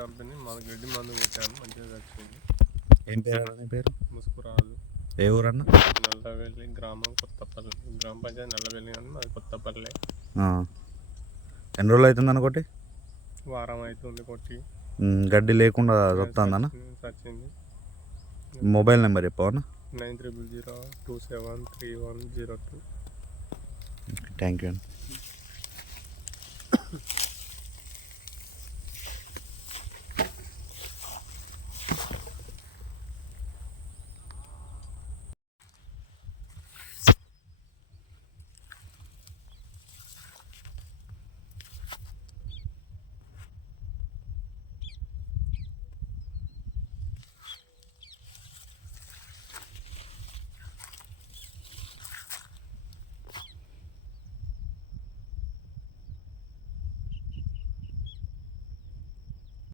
Company మన గడ్డి మందు కొట్టాను, మంచిగా వచ్చింది. ఏం పేరు నీ పేరు? ముసుకురాజు. ఏ ఊరన్నా? నల్లవెల్లి గ్రామం, కొత్తపల్లి. గ్రామ పంచాయతీ నల్లవెల్లి కానీ మాది కొత్తపల్లి. ఎన్ని రోజులు అవుతుంది అనుకోటి? వారం అవుతుంది కొట్టి. గడ్డి లేకుండా వస్తుందన్న? వచ్చింది. మొబైల్ నెంబర్ చెప్పవన్నా? 9002733102. థ్యాంక్ యూ అన్న.